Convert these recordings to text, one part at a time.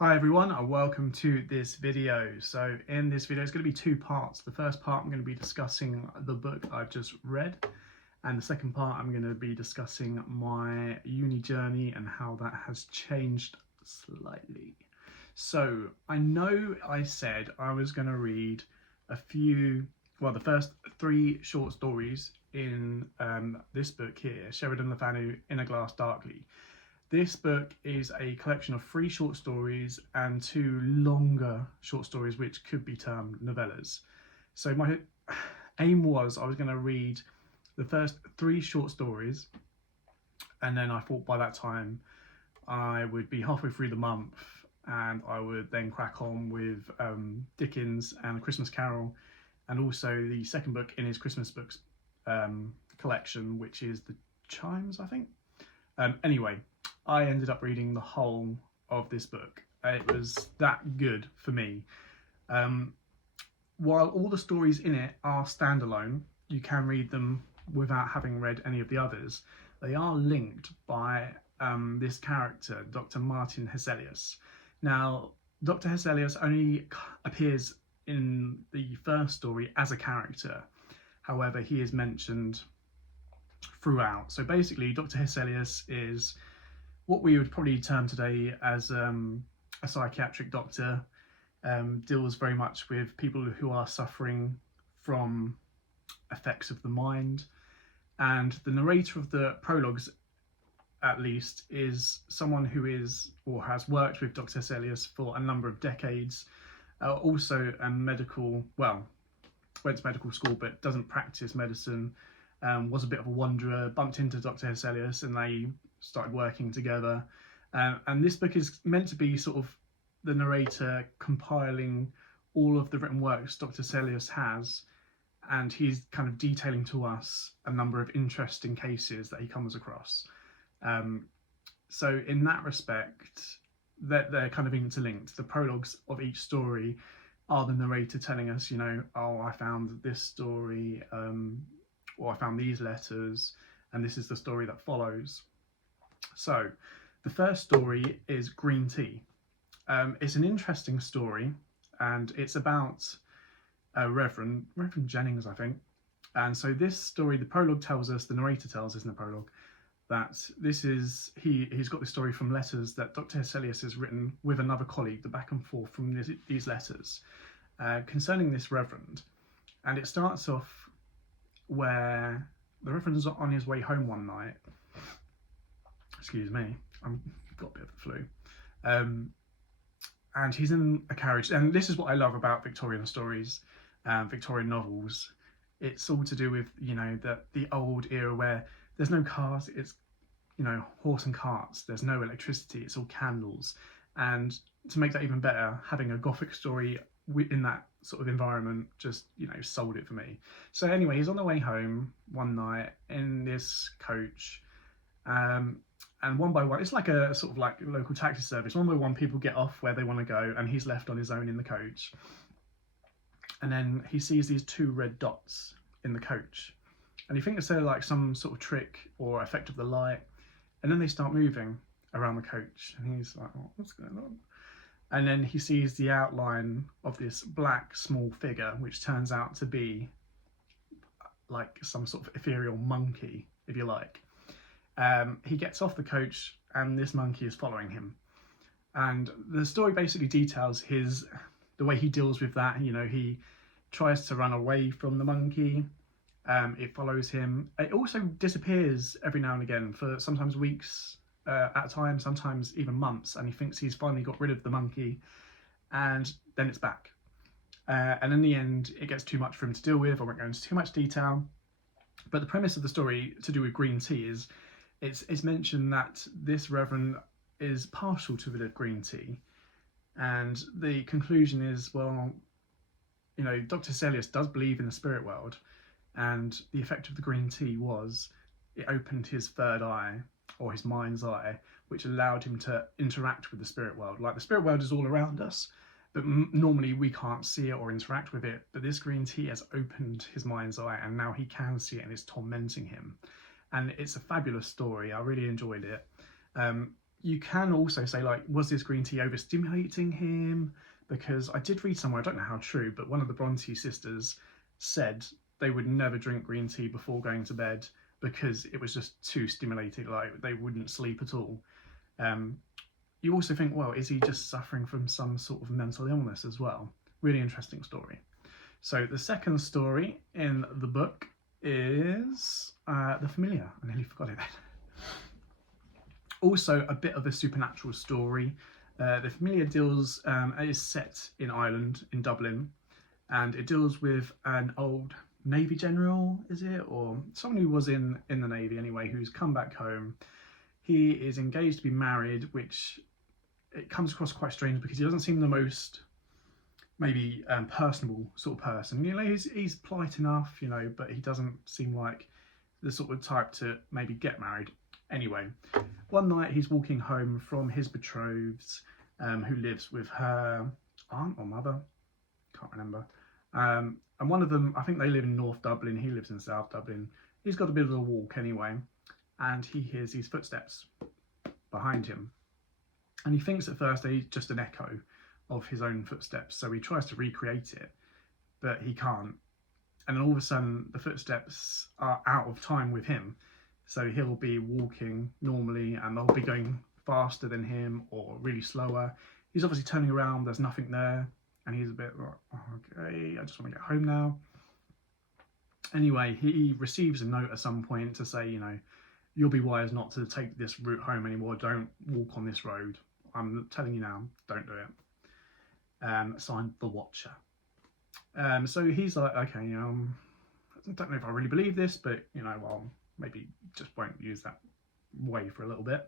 Hi everyone and welcome to this video. So in this video it's going to be two parts. The first part I'm going to be discussing the book I've just read, and the second part I'm going to be discussing my uni journey and how that has changed slightly. So I know I said I was going to read the first three short stories in this book here, Sheridan Le Fanu, In a Glass Darkly. This book is a collection of 3 short stories and 2 longer short stories which could be termed novellas. So my aim was I was going to read the first 3 short stories, and then I thought by that time I would be halfway through the month and I would then crack on with Dickens and A Christmas Carol, and also the second book in his Christmas books collection, which is The Chimes, I think. Anyway, I ended up reading the whole of this book. It was that good for me. While all the stories in it are standalone, you can read them without having read any of the others. They are linked by this character, Dr. Martin Hesselius. Now, Dr. Hesselius only appears in the first story as a character. However, he is mentioned throughout. So basically, Dr. Hesselius is what we would probably term today as a psychiatric doctor. Deals very much with people who are suffering from effects of the mind. And the narrator of the prologues, at least, is someone who is or has worked with Dr. Hesselius for a number of decades. Also a medical, went to medical school but doesn't practice medicine. Was a bit of a wanderer, bumped into Dr. Hesselius and they started working together. And this book is meant to be sort of the narrator compiling all of the written works Dr. Hesselius has, and he's kind of detailing to us a number of interesting cases that he comes across. So in that respect, they're kind of interlinked. The prologues of each story are the narrator telling us, oh, I found this story, or I found these letters, and this is the story that follows. So the first story is Green Tea. It's an interesting story, and it's about Reverend Jennings, I think. And so this story, the prologue tells us, the narrator tells us in the prologue, that this is, he's got this story from letters that Dr. Hesselius has written with another colleague, the back and forth from these letters, concerning this Reverend. And it starts off where the Reverend's on his way home one night. Excuse me, I've got a bit of the flu. And he's in a carriage. And this is what I love about Victorian stories, Victorian novels. It's all to do with, the old era where there's no cars, it's, horse and carts. There's no electricity, it's all candles. And to make that even better, having a Gothic story in that sort of environment just, sold it for me. So anyway, he's on the way home one night in this coach. And one by one, it's like a sort of like local taxi service. One by one, people get off where they want to go, and he's left on his own in the coach. And then he sees these 2 red dots in the coach. And he thinks they're like some sort of trick or effect of the light. And then they start moving around the coach. And he's like, oh, what's going on? And then he sees the outline of this black small figure, which turns out to be like some sort of ethereal monkey, if you like. He gets off the coach and this monkey is following him. And the story basically details the way he deals with that. He tries to run away from the monkey. It follows him. It also disappears every now and again for sometimes weeks at a time, sometimes even months. And he thinks he's finally got rid of the monkey, and then it's back. And in the end, it gets too much for him to deal with. I won't go into too much detail. But the premise of the story to do with green tea is it's mentioned that this Reverend is partial to the green tea. And the conclusion is, well, Dr. Hesselius does believe in the spirit world. And the effect of the green tea was it opened his third eye, or his mind's eye, which allowed him to interact with the spirit world. Like, the spirit world is all around us, but normally we can't see it or interact with it. But this green tea has opened his mind's eye, and now he can see it, and it's tormenting him. And it's a fabulous story. I really enjoyed it. you can also say, like, was this green tea overstimulating him? Because I did read somewhere, I don't know how true, but one of the Bronte sisters said they would never drink green tea before going to bed because it was just too stimulating, like they wouldn't sleep at all. You also think, well, is he just suffering from some sort of mental illness as well? Really interesting story. So the second story in the book is The Familiar. I nearly forgot it then. Also a bit of a supernatural story. The Familiar deals, is set in Ireland, in Dublin, and it deals with an old Navy general, is it? Or someone who was in the Navy anyway, who's come back home. He is engaged to be married, which it comes across quite strange because he doesn't seem the most maybe personable sort of person. You know, he's polite enough, you know, but he doesn't seem like the sort of type to maybe get married. Anyway, one night he's walking home from his betrothed, who lives with her aunt or mother, can't remember. And one of them, I think they live in North Dublin, he lives in South Dublin. He's got a bit of a walk anyway, and he hears these footsteps behind him. And he thinks at first they're just an echo of his own footsteps, so he tries to recreate it, but he can't. And then all of a sudden, the footsteps are out of time with him. So he'll be walking normally and they'll be going faster than him or really slower. He's obviously turning around, there's nothing there, and he's a bit like, oh, okay, I just want to get home now. Anyway, he receives a note at some point to say, you know, you'll be wise not to take this route home anymore, don't walk on this road. I'm telling you now, don't do it. Signed, The Watcher. So he's like, okay, I don't know if I really believe this, but, you know, well, maybe just won't use that way for a little bit.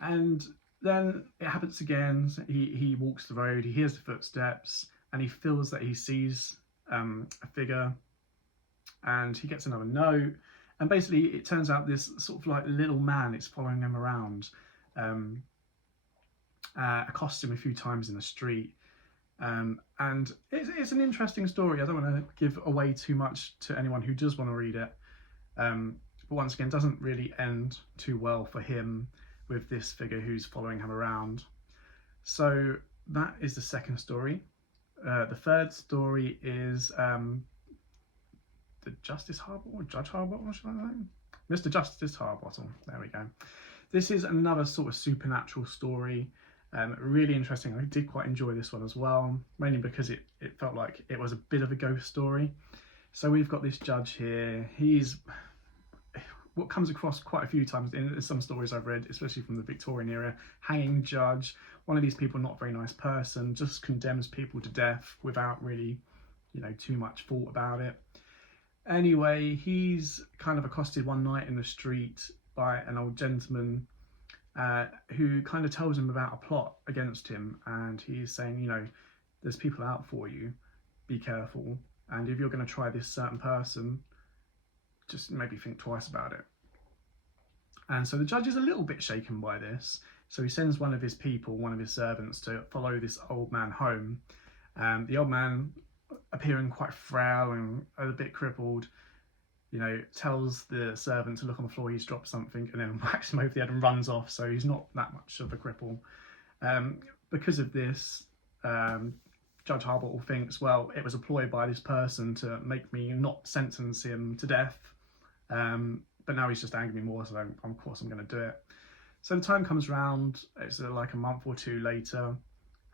And then it happens again. He walks the road, he hears the footsteps, and he feels that he sees a figure, and he gets another note. And basically it turns out this sort of like little man is following him around, accosts him a few times in the street. And it's an interesting story. I don't want to give away too much to anyone who does want to read it. But once again, doesn't really end too well for him with this figure who's following him around. So that is the second story. The third story is the Justice Harbottle, or Judge Harbottle, should I say? Mr. Justice Harbottle, there we go. This is another sort of supernatural story. Really interesting. I did quite enjoy this one as well, mainly because it felt like it was a bit of a ghost story. So we've got this judge here. He's what comes across quite a few times in some stories I've read, especially from the Victorian era, hanging judge. One of these people, not a very nice person, just condemns people to death without really, you know, too much thought about it. Anyway, he's kind of accosted one night in the street by an old gentleman who kind of tells him about a plot against him, and he's saying, you know, there's people out for you, be careful, and if you're going to try this certain person, just maybe think twice about it. And so the judge is a little bit shaken by this, so he sends one of his people, one of his servants, to follow this old man home. The old man, appearing quite frail and a bit crippled, you know, tells the servant to look on the floor, he's dropped something, and then whacks him over the head and runs off. So he's not that much of a cripple. Because of this, Judge Harbottle thinks, well, it was a ploy by this person to make me not sentence him to death. But now he's just angry me more, so of course I'm going to do it. So the time comes round, it's like a month or two later,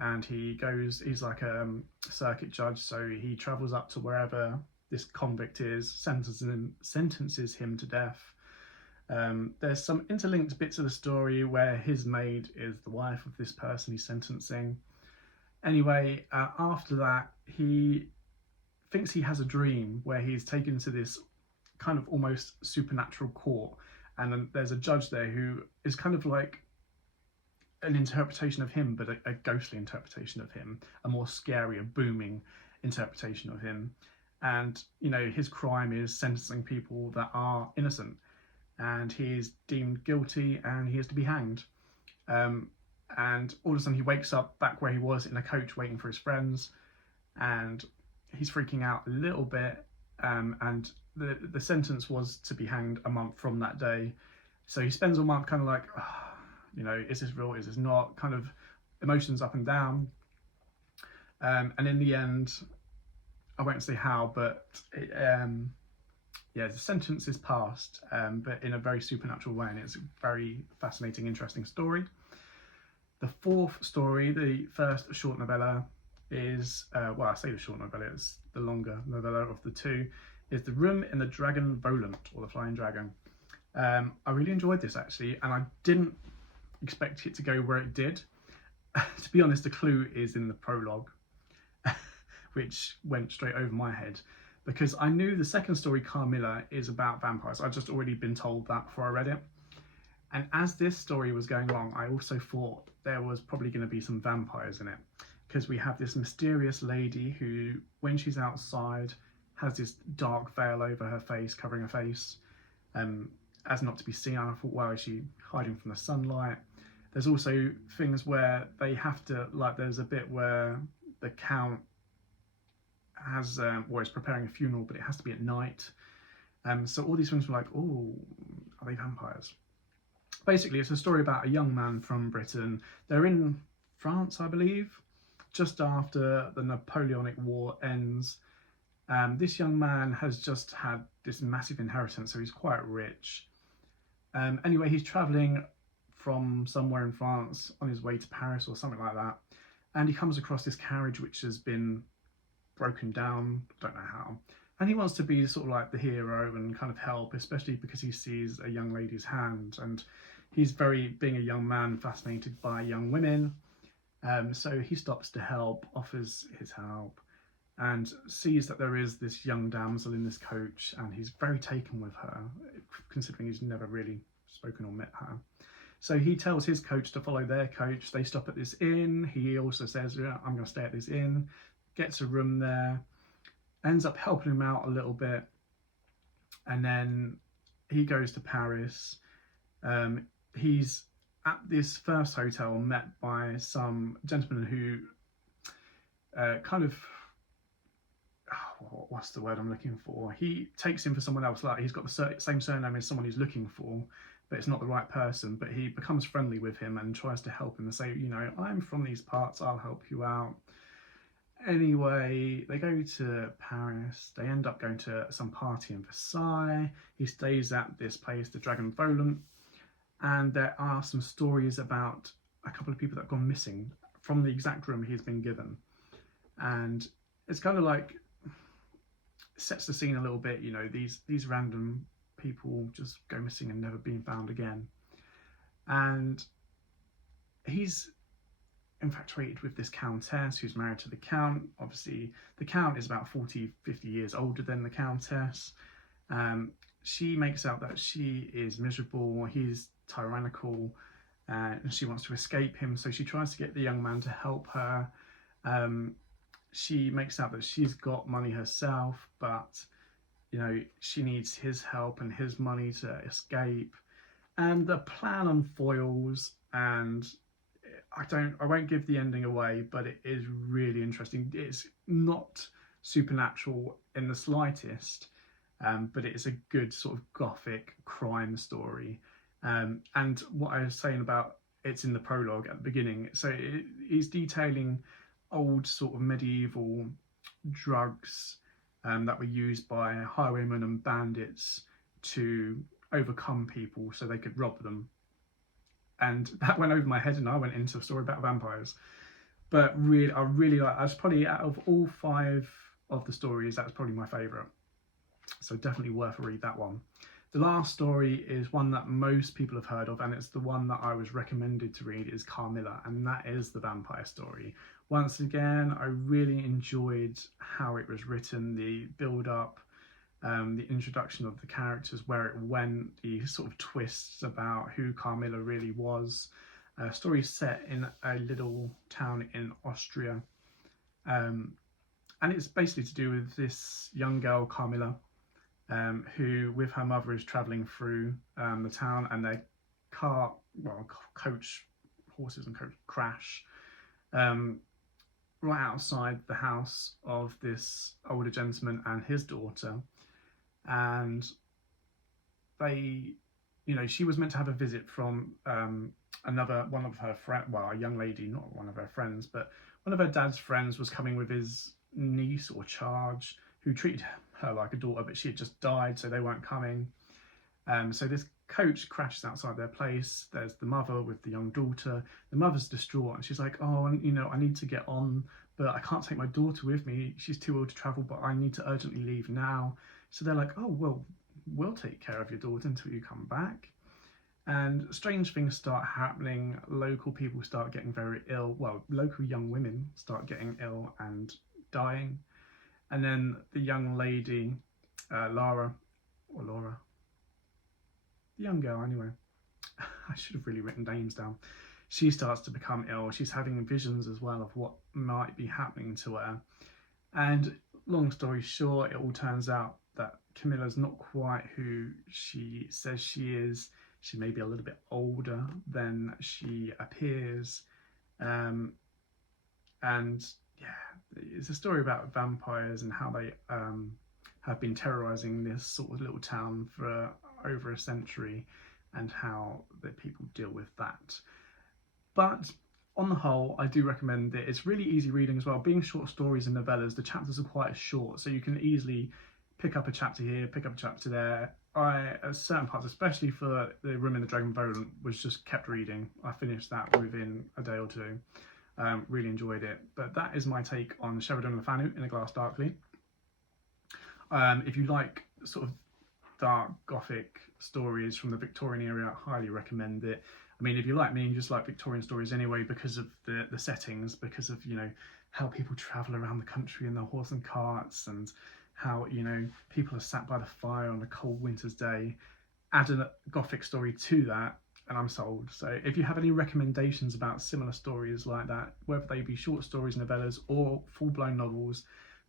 and he's like a circuit judge, so he travels up to wherever this convict is, sentences him to death. There's some interlinked bits of the story where his maid is the wife of this person he's sentencing. Anyway, after that, he thinks he has a dream where he's taken to this kind of almost supernatural court, and then there's a judge there who is kind of like an interpretation of him, but a ghostly interpretation of him, a more scary, a booming interpretation of him. And, you know, his crime is sentencing people that are innocent, and he is deemed guilty and he is to be hanged. And all of a sudden he wakes up back where he was in a coach waiting for his friends, and he's freaking out a little bit. And the sentence was to be hanged a month from that day. So he spends a month kind of like, you know, is this real, is this not, kind of emotions up and down. And in the end, I won't say how, but it, yeah, the sentence is passed, but in a very supernatural way, and it's a very fascinating, interesting story. The fourth story, the first short novella, is, well, I say the short novella, it's the longer novella of the two, is The Room in the Dragon Volant, or the Flying Dragon. I really enjoyed this, actually, and I didn't expect it to go where it did. To be honest, the clue is in the prologue, which went straight over my head, because I knew the second story, Carmilla, is about vampires. I'd just already been told that before I read it. And as this story was going along, I also thought there was probably going to be some vampires in it, because we have this mysterious lady who, when she's outside, has this dark veil over her face, covering her face, as not to be seen. And I thought, well, is she hiding from the sunlight? There's also things where they have to, like, there's a bit where the Count has, or is preparing a funeral, but it has to be at night. So all these things were like, oh, are they vampires? Basically, it's a story about a young man from Britain. They're in France, I believe, just after the Napoleonic War ends. This young man has just had this massive inheritance, so he's quite rich. Anyway, he's travelling from somewhere in France on his way to Paris or something like that, and he comes across this carriage which has been broken down, don't know how, and he wants to be sort of like the hero and kind of help, especially because he sees a young lady's hand, and he's being a young man, fascinated by young women, so he stops to help, offers his help, and sees that there is this young damsel in this coach, and he's very taken with her, considering he's never really spoken or met her. So he tells his coach to follow their coach. They stop at this inn. He also says, yeah, I'm going to stay at this inn. Gets a room there. Ends up helping him out a little bit. And then he goes to Paris. He's at this first hotel met by some gentleman who kind of, what's the word I'm looking for? He takes him for someone else. Like, he's got the same surname as someone he's looking for, but it's not the right person. But he becomes friendly with him and tries to help him and say, you know, I'm from these parts, I'll help you out. Anyway, they go to Paris. They end up going to some party in Versailles. He stays at this place, the Dragon Volant, and there are some stories about a couple of people that have gone missing from the exact room he's been given. And it's kind of like, sets the scene a little bit, you know, these random people just go missing and never being found again. And he's infatuated with this countess who's married to the Count. Obviously, the Count is about 40, 50 years older than the Countess. She makes out that she is miserable, he's tyrannical, and she wants to escape him, so she tries to get the young man to help her. She makes out that she's got money herself, but, you know, she needs his help and his money to escape. And the plan unfoils, and I won't give the ending away, but it is really interesting. It's not supernatural in the slightest, but it is a good sort of gothic crime story. And what I was saying about it's in the prologue at the beginning, so he's detailing old sort of medieval drugs that were used by highwaymen and bandits to overcome people so they could rob them. And that went over my head, and I went into a story about vampires. But really, I really like, that's probably, out of all 5 of the stories, that's probably my favourite. So definitely worth a read, that one. The last story is one that most people have heard of, and it's the one that I was recommended to read, is Carmilla, and that is the vampire story. Once again, I really enjoyed how it was written, the build-up, the introduction of the characters, where it went, the sort of twists about who Carmilla really was. Story set in a little town in Austria, and it's basically to do with this young girl, Carmilla, who with her mother is travelling through the town, and their horses and coach crash right outside the house of this older gentleman and his daughter. And they, you know, she was meant to have a visit from one of her friend, well, a young lady, not one of her friends, but one of her dad's friends was coming with his niece or charge, who treated her like a daughter, but she had just died, so they weren't coming. So this coach crashes outside their place. There's the mother with the young daughter. The mother's distraught, and she's like, oh, I need to get on, but I can't take my daughter with me. She's too ill to travel, but I need to urgently leave now. So they're like, oh, well, we'll take care of your daughter until you come back. And strange things start happening. Local people start getting very ill. Well, local young women start getting ill and dying. And then the young lady, Laura, the young girl anyway, I should have really written names down. She starts to become ill. She's having visions as well of what might be happening to her. And long story short, it all turns out that Carmilla's not quite who she says she is. She may be a little bit older than she appears. And yeah, it's a story about vampires and how they have been terrorizing this sort of little town for over a century, and how the people deal with that. But on the whole, I do recommend it. It's really easy reading as well. Being short stories and novellas, the chapters are quite short, so you can easily pick up a chapter here, pick up a chapter there. At certain parts, especially for the room in the Dragon Volant, was just kept reading. I finished that within a day or two. Really enjoyed it. But that is my take on Sheridan Le Fanu in A Glass Darkly. If you like sort of dark gothic stories from the Victorian era, I highly recommend it. I mean, if you like me, you just like Victorian stories anyway, because of the settings, because of, how people travel around the country in their horse and carts, and how, people are sat by the fire on a cold winter's day. Add a gothic story to that, and I'm sold. So if you have any recommendations about similar stories like that, whether they be short stories, novellas, or full-blown novels,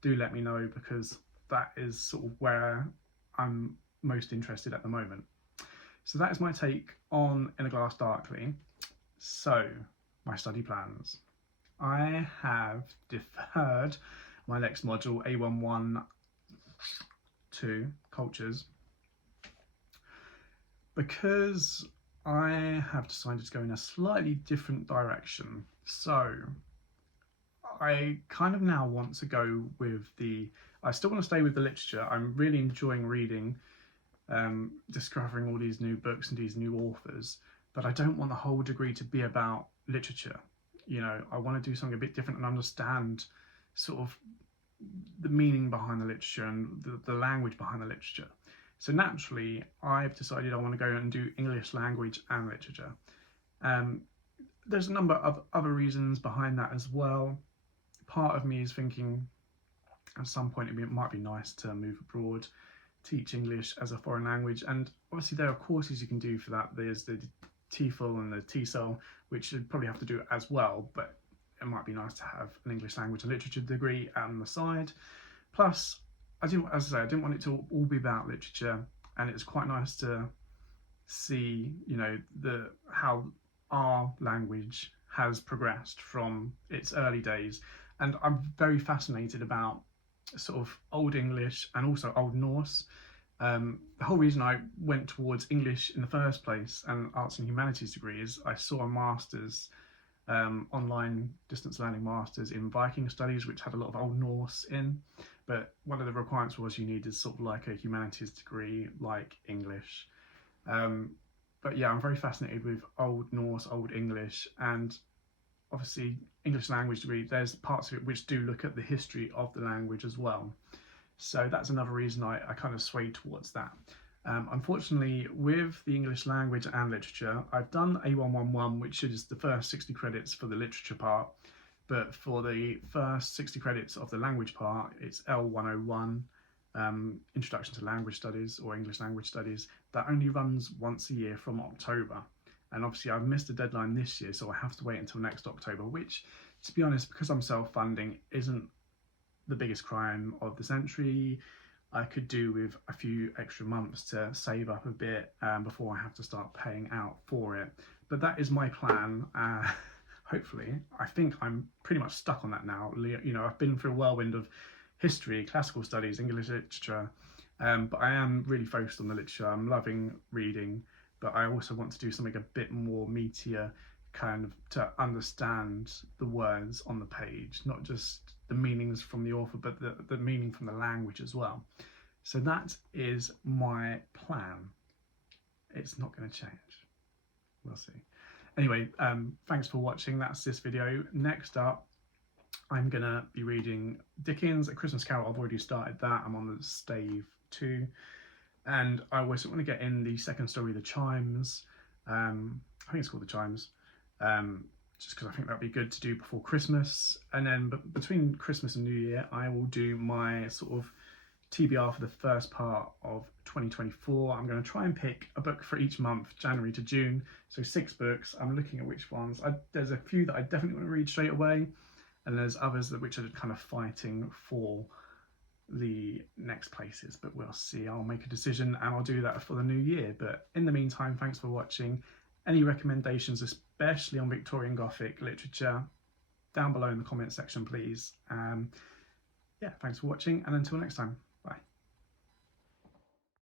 do let me know, because that is sort of where I'm most interested at the moment. So that is my take on In a Glass Darkly. So, my study plans. I have deferred my next module, A11 to Cultures, because I have decided to go in a slightly different direction. So, I kind of now want to go with I still want to stay with the literature. I'm really enjoying reading, discovering all these new books and these new authors, but I don't want the whole degree to be about literature. I want to do something a bit different and understand sort of the meaning behind the literature and the language behind the literature. So naturally, I've decided I want to go and do English language and literature. There's a number of other reasons behind that as well. Part of me is thinking at some point it might be nice to move abroad, teach English as a foreign language, and obviously there are courses you can do for that. There's the TEFL and the TESOL, which you'd probably have to do as well, but it might be nice to have an English language and literature degree on the side. Plus, I didn't want it to all be about literature, and it's quite nice to see, how our language has progressed from its early days. And I'm very fascinated about sort of Old English and also Old Norse. The whole reason I went towards English in the first place and arts and humanities degree is I saw a master's, online distance learning master's in Viking studies, which had a lot of Old Norse in, but one of the requirements was you needed sort of like a humanities degree like English. But yeah, I'm very fascinated with Old Norse, Old English, and obviously English language degree, there's parts of it which do look at the history of the language as well. So that's another reason I kind of swayed towards that. Unfortunately, with the English language and literature, I've done A111, which is the first 60 credits for the literature part, but for the first 60 credits of the language part, it's L101, Introduction to Language Studies or English Language Studies, that only runs once a year from October. And obviously I've missed a deadline this year, so I have to wait until next October, which, to be honest, because I'm self-funding, isn't the biggest crime of the century. I could do with a few extra months to save up a bit before I have to start paying out for it. But that is my plan. Hopefully, I think I'm pretty much stuck on that now. I've been through a whirlwind of history, classical studies, English literature, but I am really focused on the literature. I'm loving reading. but I also want to do something a bit more meatier, kind of to understand the words on the page, not just the meanings from the author, but the meaning from the language as well. So that is my plan. It's not going to change. We'll see. Anyway, thanks for watching. That's this video. Next up, I'm going to be reading Dickens' A Christmas Carol. I've already started that. I'm on the stave 2. And I also want to get in the second story, The Chimes. I think it's called The Chimes. Just because I think that'd be good to do before Christmas. And then between Christmas and New Year, I will do my sort of TBR for the first part of 2024. I'm going to try and pick a book for each month, January to June. So 6 books. I'm looking at which ones. There's a few that I definitely want to read straight away. And there's others which are kind of fighting for the next places. But we'll see. I'll make a decision and I'll do that for the new year. But in the meantime, thanks for watching. Any recommendations, especially on Victorian Gothic literature, down below in the comment section, please. Yeah, thanks for watching, and until next time.